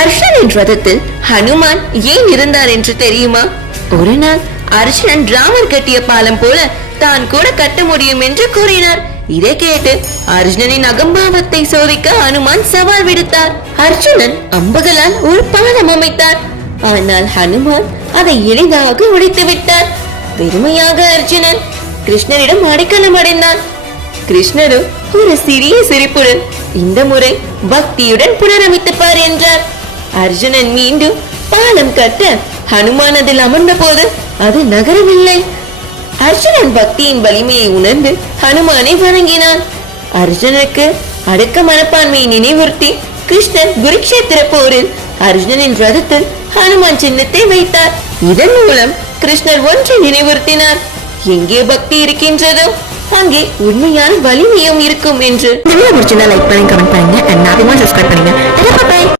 அர்ஜுனன் ரதத்தில் ஹனுமான் ஏன் இருந்தார் என்று தெரியுமா? ஒரு நாள் அர்ஜுனன் ராமர் கட்டிய பாலம் போல தான் கூட கட்ட முடியும் என்று கூறினார். இதை கேட்டு அர்ஜுனனின் அகம்பாவத்தை சோதிக்க ஹனுமான் சவால் விடுத்தார். அர்ஜுனன் அம்புகளால் ஒரு பாலம் அமைத்தார். ஆனால் ஹனுமான் அதை எளிதாக உடைத்து விட்டார். வெறுமையாக அர்ஜுனன் கிருஷ்ணரிடம் அடைக்கலம் அடைந்தான். கிருஷ்ணரும் ஒரு சிறிய சிரிப்புடன் இந்த முறை பக்தியுடன் புனரமைத்துப்பார் என்றார். அர்ஜுனன் மீண்டும் பாலம் கட்ட ஹனுமான் அதில் அமர்ந்த போது அது நகரவில்லை. அர்ஜுனன் பக்தியின் வலிமையை உணர்ந்து ஹனுமானை வணங்கினான். அர்ஜுனுக்கு அடக்க மனப்பான்மையை நினைவுறுத்தி கிருஷ்ணன் குருக்ஷேத்திர போரில் அர்ஜுனனின் ரதத்தில் ஹனுமான் சின்னத்தை வைத்தார். இதன் மூலம் கிருஷ்ணர் ஒன்றை நினைவுறுத்தினார், எங்கே பக்தி இருக்கின்றதோ அங்கே உண்மையான வலிமையும் இருக்கும் என்று. லைக் பண்ணுங்க, கமெண்ட் பண்ணுங்க, சப்ஸ்கிரைப் பண்ணுங்க.